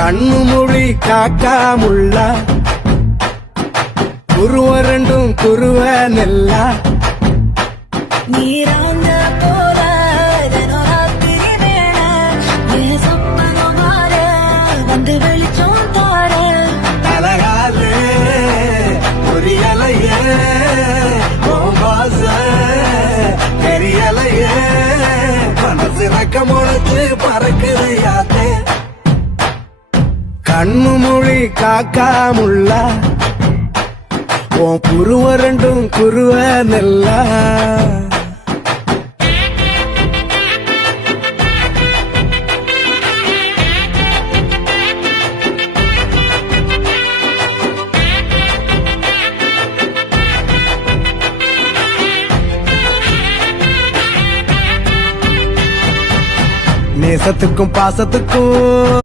கண்ணு மொழி காக்காமுள்ள குருவ ரெண்டும் குருவ நெல்லா நீராங்க போல ராத்திரி வேள என் சொப்பனம் மாற வந்து வெளிச்சம் தார அழகாலே புரியலையே பாச தெரியலையே மனசு ரக்க முளைச்சு பறக்குதையாத்தே கண்ணு மொழி காக்காமுள்ள உன் குருவ ரெண்டும் குருவ நெல்லா நேசத்துக்கும் பாசத்துக்கும்